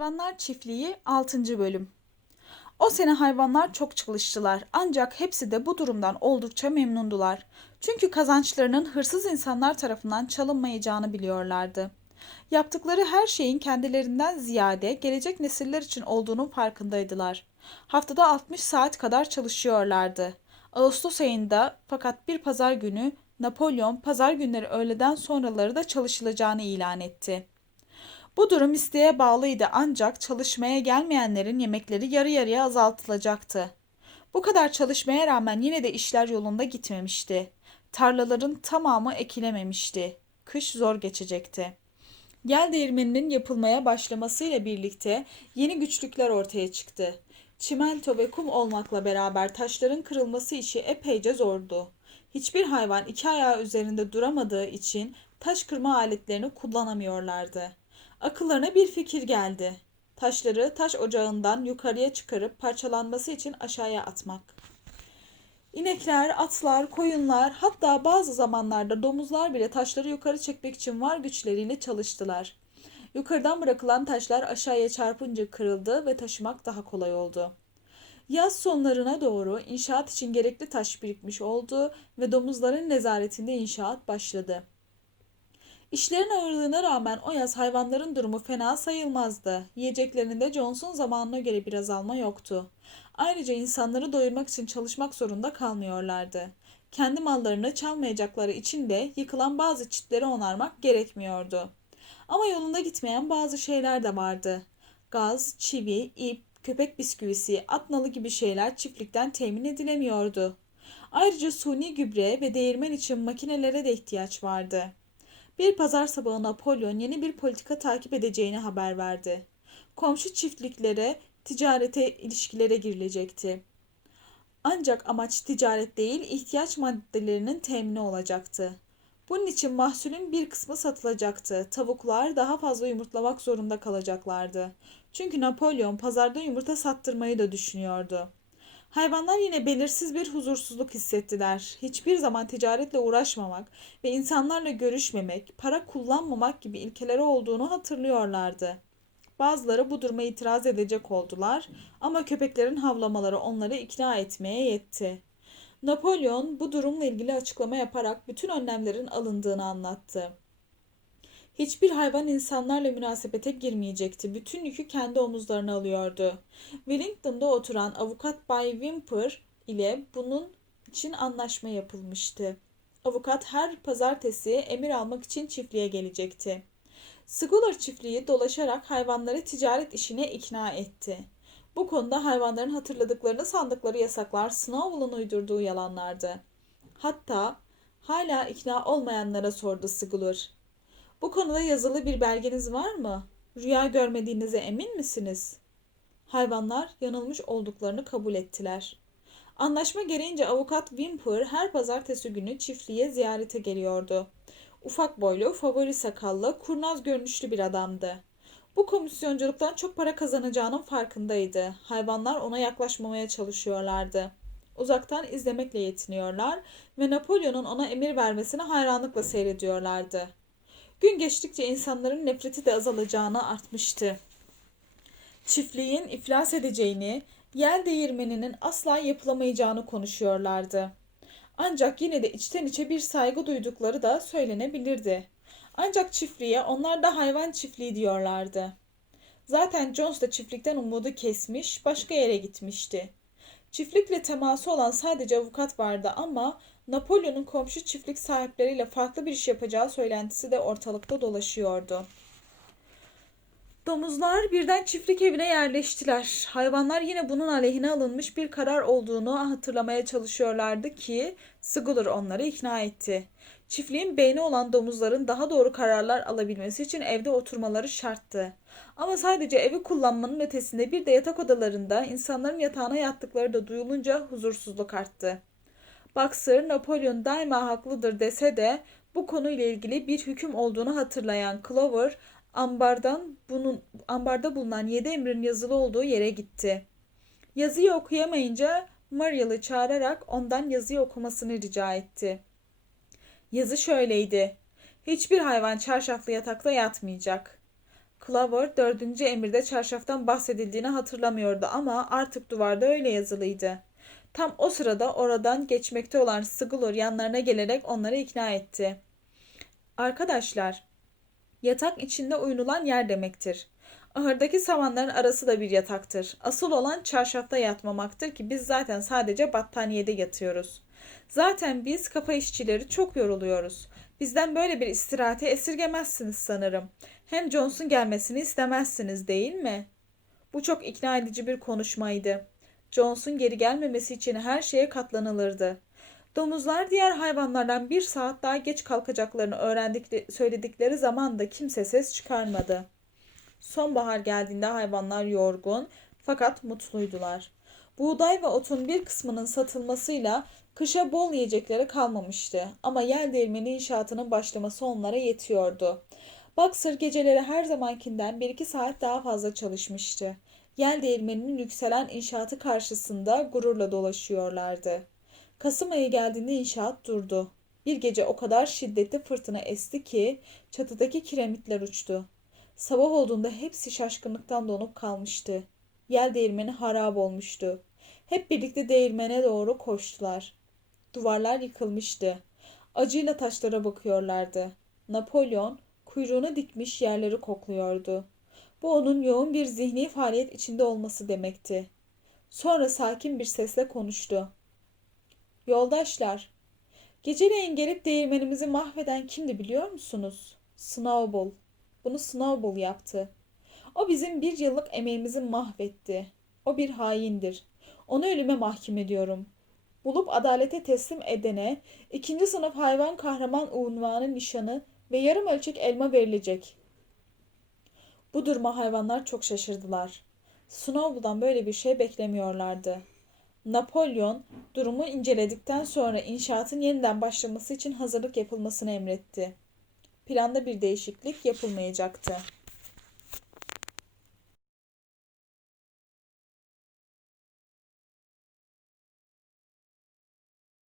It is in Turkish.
Hayvanlar Çiftliği 6. Bölüm O sene hayvanlar çok çalıştılar ancak hepsi de bu durumdan oldukça memnundular. Çünkü kazançlarının hırsız insanlar tarafından çalınmayacağını biliyorlardı. Yaptıkları her şeyin kendilerinden ziyade gelecek nesiller için olduğunun farkındaydılar. Haftada 60 saat kadar çalışıyorlardı. Ağustos ayında fakat bir pazar günü Napolyon pazar günleri öğleden sonraları da çalışılacağını ilan etti. Bu durum isteğe bağlıydı ancak çalışmaya gelmeyenlerin yemekleri yarı yarıya azaltılacaktı. Bu kadar çalışmaya rağmen yine de işler yolunda gitmemişti. Tarlaların tamamı ekilememişti. Kış zor geçecekti. Yel değirmeninin yapılmaya başlamasıyla birlikte yeni güçlükler ortaya çıktı. Çimento ve kum olmakla beraber taşların kırılması işi epeyce zordu. Hiçbir hayvan iki ayağı üzerinde duramadığı için taş kırma aletlerini kullanamıyorlardı. Akıllarına bir fikir geldi. Taşları taş ocağından yukarıya çıkarıp parçalanması için aşağıya atmak. İnekler, atlar, koyunlar hatta bazı zamanlarda domuzlar bile taşları yukarı çekmek için var güçleriyle çalıştılar. Yukarıdan bırakılan taşlar aşağıya çarpınca kırıldı ve taşımak daha kolay oldu. Yaz sonlarına doğru inşaat için gerekli taş birikmiş oldu ve domuzların nezaretinde inşaat başladı. İşlerin ağırlığına rağmen o yaz hayvanların durumu fena sayılmazdı. Yiyeceklerinde Johnson zamanına göre bir azalma yoktu. Ayrıca insanları doyurmak için çalışmak zorunda kalmıyorlardı. Kendi mallarını çalmayacakları için de yıkılan bazı çitleri onarmak gerekmiyordu. Ama yolunda gitmeyen bazı şeyler de vardı. Gaz, çivi, ip, köpek bisküvisi, at nalı gibi şeyler çiftlikten temin edilemiyordu. Ayrıca suni gübre ve değirmen için makinelere de ihtiyaç vardı. Bir pazar sabahı Napolyon yeni bir politika takip edeceğini haber verdi. Komşu çiftliklere ticarete ilişkilere girilecekti. Ancak amaç ticaret değil, ihtiyaç maddelerinin temini olacaktı. Bunun için mahsulün bir kısmı satılacaktı. Tavuklar daha fazla yumurtlamak zorunda kalacaklardı. Çünkü Napolyon pazarda yumurta sattırmayı da düşünüyordu. Hayvanlar yine belirsiz bir huzursuzluk hissettiler. Hiçbir zaman ticaretle uğraşmamak ve insanlarla görüşmemek, para kullanmamak gibi ilkeleri olduğunu hatırlıyorlardı. Bazıları bu duruma itiraz edecek oldular ama köpeklerin havlamaları onları ikna etmeye yetti. Napolyon bu durumla ilgili açıklama yaparak bütün önlemlerin alındığını anlattı. Hiçbir hayvan insanlarla münasebete girmeyecekti. Bütün yükü kendi omuzlarına alıyordu. Wellington'da oturan avukat Bay Wimper ile bunun için anlaşma yapılmıştı. Avukat her pazartesi emir almak için çiftliğe gelecekti. Sigular çiftliği dolaşarak hayvanları ticaret işine ikna etti. Bu konuda hayvanların hatırladıklarını sandıkları yasaklar Snowball'un uydurduğu yalanlardı. Hatta hala ikna olmayanlara sordu Sigulur. Bu konuda yazılı bir belgeniz var mı? Rüya görmediğinize emin misiniz? Hayvanlar yanılmış olduklarını kabul ettiler. Anlaşma gereğince avukat Wimper her pazartesi günü çiftliğe ziyarete geliyordu. Ufak boylu, favori sakallı, kurnaz görünüşlü bir adamdı. Bu komisyonculuktan çok para kazanacağının farkındaydı. Hayvanlar ona yaklaşmamaya çalışıyorlardı. Uzaktan izlemekle yetiniyorlar ve Napolyon'un ona emir vermesine hayranlıkla seyrediyorlardı. Gün geçtikçe insanların nefreti de azalacağını artmıştı. Çiftliğin iflas edeceğini, yel değirmeninin asla yapılamayacağını konuşuyorlardı. Ancak yine de içten içe bir saygı duydukları da söylenebilirdi. Ancak çiftliğe onlar da hayvan çiftliği diyorlardı. Zaten Jones da çiftlikten umudu kesmiş, başka yere gitmişti. Çiftlikle teması olan sadece avukat vardı ama Napolyon'un komşu çiftlik sahipleriyle farklı bir iş yapacağı söylentisi de ortalıkta dolaşıyordu. Domuzlar birden çiftlik evine yerleştiler. Hayvanlar yine bunun aleyhine alınmış bir karar olduğunu hatırlamaya çalışıyorlardı ki Sigurd onları ikna etti. Çiftliğin beyni olan domuzların daha doğru kararlar alabilmesi için evde oturmaları şarttı. Ama sadece evi kullanmanın ötesinde bir de yatak odalarında insanların yatağına yattıkları da duyulunca huzursuzluk arttı. Boxer Napolyon daima haklıdır dese de bu konuyla ilgili bir hüküm olduğunu hatırlayan Clover ambardan bunun ambarda bulunan yedi emrin yazılı olduğu yere gitti. Yazıyı okuyamayınca Mariel'ı çağırarak ondan yazıyı okumasını rica etti. Yazı şöyleydi. Hiçbir hayvan çarşaflı yatakta yatmayacak. Clover dördüncü emirde çarşaftan bahsedildiğini hatırlamıyordu ama artık duvarda öyle yazılıydı. Tam o sırada oradan geçmekte olan Sigurd yanlarına gelerek onları ikna etti. Arkadaşlar, yatak içinde uyunulan yer demektir. Ahırdaki savanların arası da bir yataktır. Asıl olan çarşafta yatmamaktır ki biz zaten sadece battaniyede yatıyoruz. Zaten biz kafa işçileri çok yoruluyoruz. Bizden böyle bir istirahati esirgemezsiniz sanırım. Hem Jones'un gelmesini istemezsiniz değil mi? Bu çok ikna edici bir konuşmaydı. Jones'un geri gelmemesi için her şeye katlanılırdı. Domuzlar diğer hayvanlardan bir saat daha geç kalkacaklarını öğrendik söyledikleri zaman da kimse ses çıkarmadı. Sonbahar geldiğinde hayvanlar yorgun fakat mutluydular. Buğday ve otun bir kısmının satılmasıyla kışa bol yiyecekleri kalmamıştı ama yel değirmeni inşaatının başlaması onlara yetiyordu. Boxer geceleri her zamankinden bir iki saat daha fazla çalışmıştı. Yel değirmeninin yükselen inşaatı karşısında gururla dolaşıyorlardı. Kasım ayı geldiğinde inşaat durdu. Bir gece o kadar şiddetli fırtına esti ki çatıdaki kiremitler uçtu. Sabah olduğunda hepsi şaşkınlıktan donup kalmıştı. Yel değirmeni harap olmuştu. Hep birlikte değirmene doğru koştular. Duvarlar yıkılmıştı. Acıyla taşlara bakıyorlardı. Napolyon kuyruğunu dikmiş yerleri kokluyordu. Bu onun yoğun bir zihni faaliyet içinde olması demekti. Sonra sakin bir sesle konuştu. Yoldaşlar, geceleyin gelip değirmenimizi mahveden kimdi biliyor musunuz? Snowball. Bunu Snowball yaptı. O bizim bir yıllık emeğimizi mahvetti. O bir haindir. Onu ölüme mahkum ediyorum. Bulup adalete teslim edene ikinci sınıf hayvan kahraman unvanı nişanı ve yarım ölçek elma verilecek. Bu duruma hayvanlar çok şaşırdılar. Snowball'dan böyle bir şey beklemiyorlardı. Napolyon durumu inceledikten sonra inşaatın yeniden başlaması için hazırlık yapılmasını emretti. Planda bir değişiklik yapılmayacaktı.